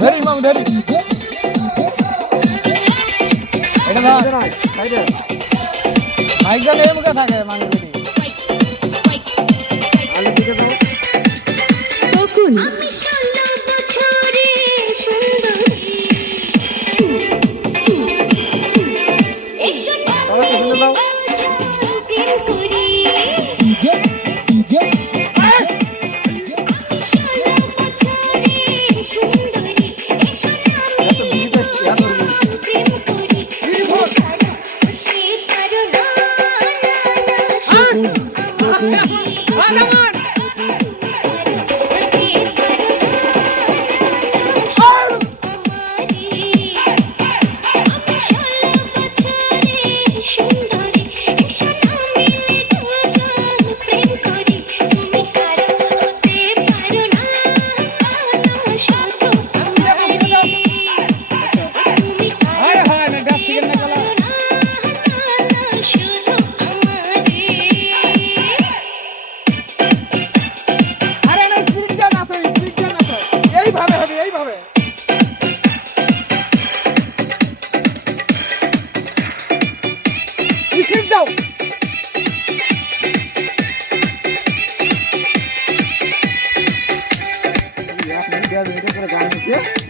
ধরি মামু ধরি এটা না মাইকটা নেই মুখে থাকে মাঙ্গি Yeah.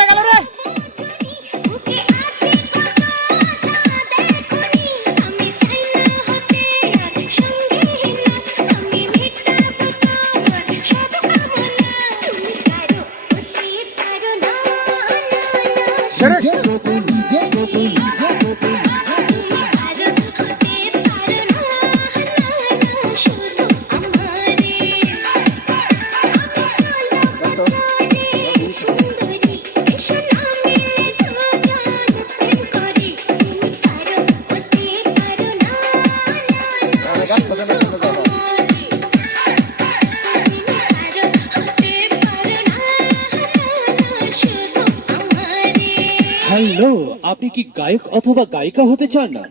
আপনি কি গায়ক অথবা গায়িকা হতে চান না?